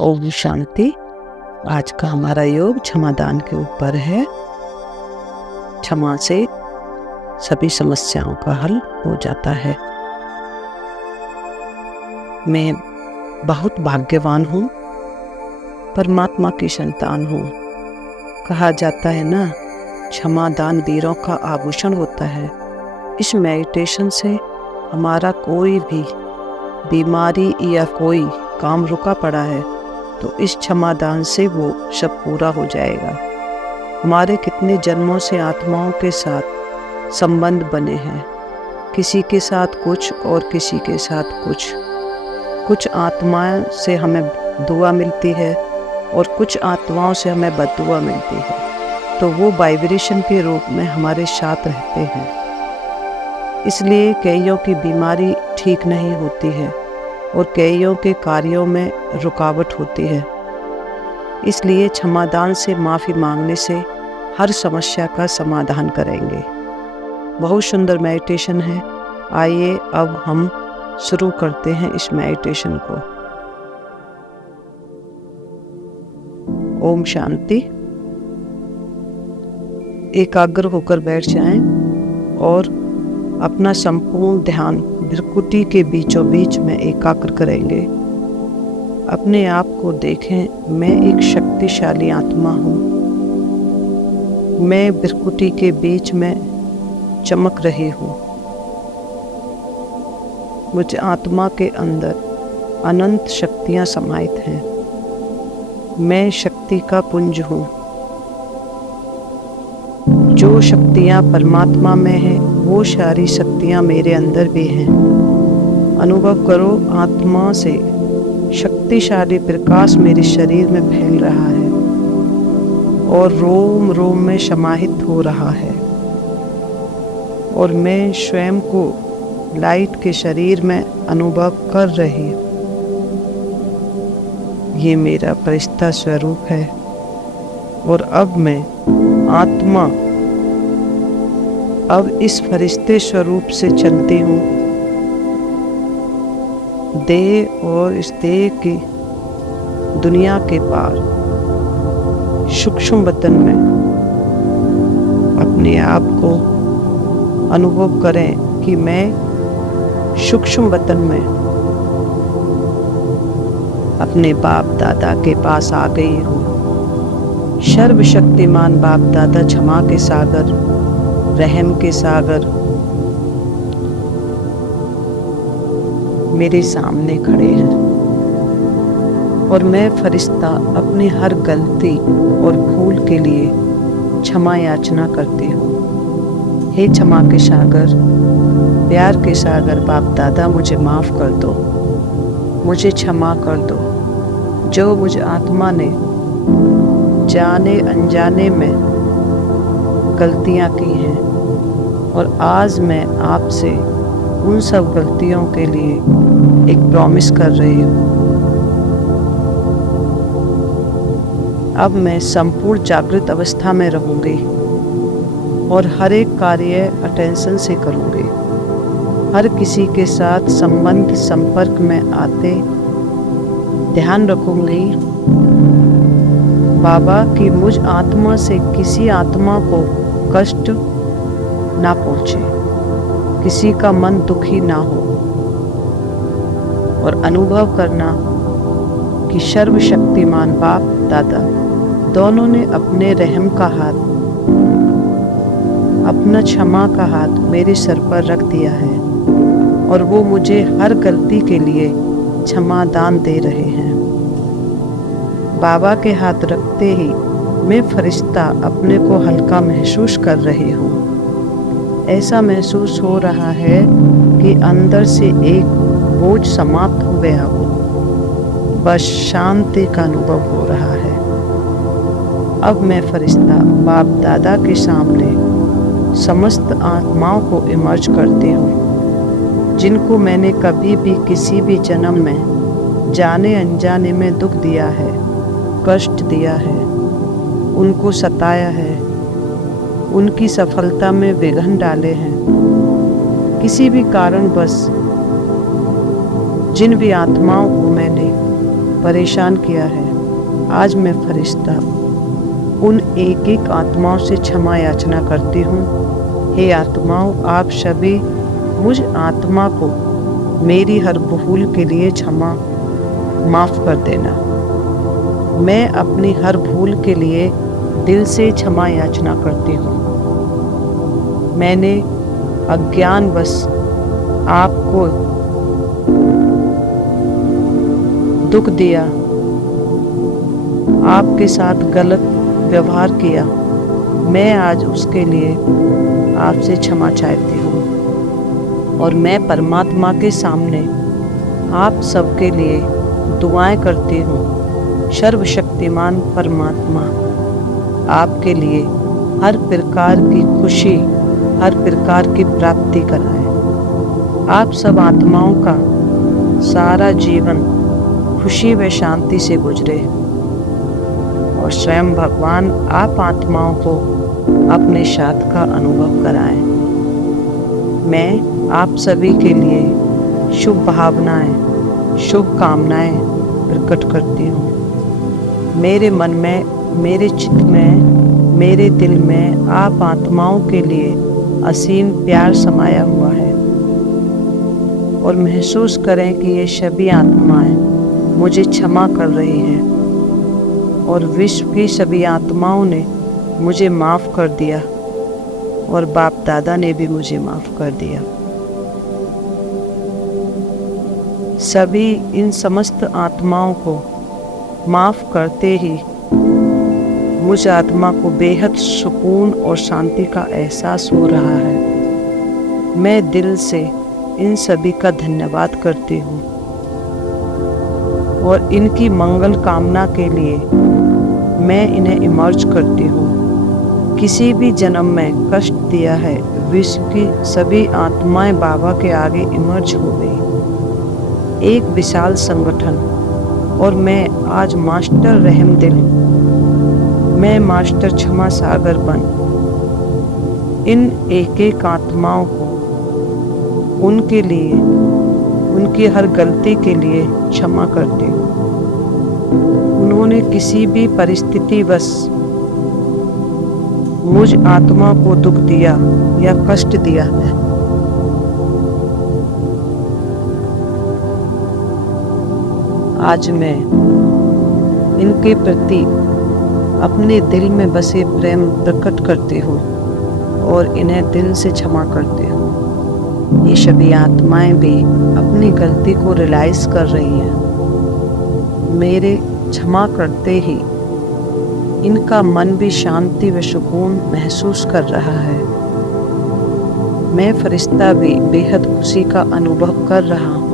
ओम शांति। आज का हमारा योग क्षमादान के ऊपर है। क्षमा से सभी समस्याओं का हल हो जाता है। मैं बहुत भाग्यवान हूँ, परमात्मा की संतान हूँ। कहा जाता है ना, क्षमादान वीरों का आभूषण होता है। इस मेडिटेशन से हमारा कोई भी बीमारी या कोई काम रुका पड़ा है तो इस क्षमादान से वो सब पूरा हो जाएगा। हमारे कितने जन्मों से आत्माओं के साथ संबंध बने हैं, किसी के साथ कुछ और किसी के साथ कुछ आत्माओं से हमें दुआ मिलती है और कुछ आत्माओं से हमें बद्दुआ मिलती है, तो वो वाइब्रेशन के रूप में हमारे साथ रहते हैं। इसलिए कईयों की बीमारी ठीक नहीं होती है और कईयों के कार्यों में रुकावट होती है। इसलिए क्षमादान से माफ़ी मांगने से हर समस्या का समाधान करेंगे। बहुत सुंदर मेडिटेशन है। आइए अब हम शुरू करते हैं इस मेडिटेशन को। ओम शांति। एकाग्र होकर बैठ जाएं और अपना संपूर्ण ध्यान भृकुटी के बीचों बीच में एकाग्र करेंगे। अपने आप को देखें, मैं एक शक्तिशाली आत्मा हूँ। मैं भृकुटी के बीच में चमक रही हूँ। मुझ आत्मा के अंदर अनंत शक्तियाँ समाहित हैं। मैं शक्ति का पुंज हूँ। जो शक्तियाँ परमात्मा में हैं वो सारी शक्तियाँ मेरे अंदर भी हैं। अनुभव करो, आत्मा से शक्तिशाली प्रकाश मेरे शरीर में फैल रहा है और रोम रोम में समाहित हो रहा है और मैं स्वयं को लाइट के शरीर में अनुभव कर रही हूँ। ये मेरा फरिश्ता स्वरूप है और अब मैं आत्मा अब इस फरिश्ते स्वरूप से चलती हूँ। देह और इस देह की दुनिया के पार सूक्ष्म वतन में अपने आप को अनुभव करें कि मैं सूक्ष्म वतन में अपने बाप दादा के पास आ गई हूँ। सर्वशक्तिमान बाप दादा क्षमा के सागर, रहम के सागर मेरे सामने खड़े हैं और मैं फरिश्ता अपनी हर गलती और भूल के लिए क्षमा याचना करती हूँ। हे क्षमा के सागर, प्यार के सागर बाप दादा, मुझे माफ़ कर दो, मुझे क्षमा कर दो। जो मुझ आत्मा ने जाने अनजाने में गलतियाँ की हैं और आज मैं आपसे उन सब गलतियों के लिए एक प्रॉमिस कर रही हूँ। अब मैं संपूर्ण जागृत अवस्था में रहूँगी और हर एक कार्य अटेंशन से करूँगी। हर किसी के साथ संबंध संपर्क में आते ध्यान रखूँगी बाबा कि मुझ आत्मा से किसी आत्मा को कष्ट ना पहुँचे, किसी का मन दुखी ना हो। और अनुभव करना कि सर्वशक्तिमान बाप दादा दोनों ने अपने रहम का हाथ, अपना क्षमा का हाथ मेरे सर पर रख दिया है और वो मुझे हर गलती के लिए क्षमा दान दे रहे हैं। बाबा के हाथ रखते ही मैं फरिश्ता अपने को हल्का महसूस कर रही हूँ। ऐसा महसूस हो रहा है कि अंदर से एक बोझ समाप्त हो गया हो, बस शांति का अनुभव हो रहा है। अब मैं फरिश्ता बाप दादा के सामने समस्त आत्माओं को इमर्ज करती हूँ, जिनको मैंने कभी भी किसी भी जन्म में जाने अनजाने में दुख दिया है, कष्ट दिया है, उनको सताया है, उनकी सफलता में विघ्न डाले हैं। किसी भी कारण बस जिन भी आत्माओं को मैंने परेशान किया है, आज मैं फरिश्ता उन एक एक आत्माओं से क्षमा याचना करती हूँ। हे आत्माओं, आप सभी मुझ आत्मा को मेरी हर भूल के लिए माफ़ कर देना। मैं अपनी हर भूल के लिए दिल से क्षमा याचना करती हूँ। मैंने अज्ञानवश आपको दुख दिया, आपके साथ गलत व्यवहार किया। मैं आज उसके लिए आपसे क्षमा चाहती हूँ और मैं परमात्मा के सामने आप सबके लिए दुआएं करती हूँ। सर्वशक्तिमान परमात्मा आपके लिए हर प्रकार की खुशी, हर प्रकार की प्राप्ति कराए। आप सब आत्माओं का सारा जीवन खुशी व शांति से गुजरे और स्वयं भगवान आप आत्माओं को अपने साथ का अनुभव कराएं। मैं आप सभी के लिए शुभ भावनाएं, शुभ कामनाएं प्रकट करती हूँ। मेरे मन में, मेरे चित्त में, मेरे दिल में आप आत्माओं के लिए असीम प्यार समाया हुआ है और महसूस करें कि ये सभी आत्माएं मुझे क्षमा कर रही हैं और विश्व की सभी आत्माओं ने मुझे माफ़ कर दिया और बाप दादा ने भी मुझे माफ़ कर दिया। सभी इन समस्त आत्माओं को माफ़ करते ही मुझ आत्मा को बेहद सुकून और शांति का एहसास हो रहा है। मैं दिल से इन सभी का धन्यवाद करती हूँ और इनकी मंगल कामना के लिए मैं इन्हें इमर्ज करती हूँ। किसी भी जन्म में कष्ट दिया है, विश्व की सभी आत्माएं बाबा के आगे इमर्ज हो गई, एक विशाल संगठन। और मैं आज मास्टर रहम दिल, मैं मास्टर क्षमा सागर बन इन एक एक आत्माओं को उनके लिए, उनकी हर गलती के लिए क्षमा करती हूँ। उन्होंने किसी भी परिस्थितिवश मुझ आत्मा को दुख दिया या कष्ट दिया है, आज मैं इनके प्रति अपने दिल में बसे प्रेम प्रकट करती हूँ और इन्हें दिल से क्षमा करती हूँ। ये सभी आत्माएं भी अपनी गलती को रियलाइज कर रही हैं। मेरे क्षमा करते ही इनका मन भी शांति व सुकून महसूस कर रहा है। मैं फरिश्ता भी बेहद खुशी का अनुभव कर रहा हूँ।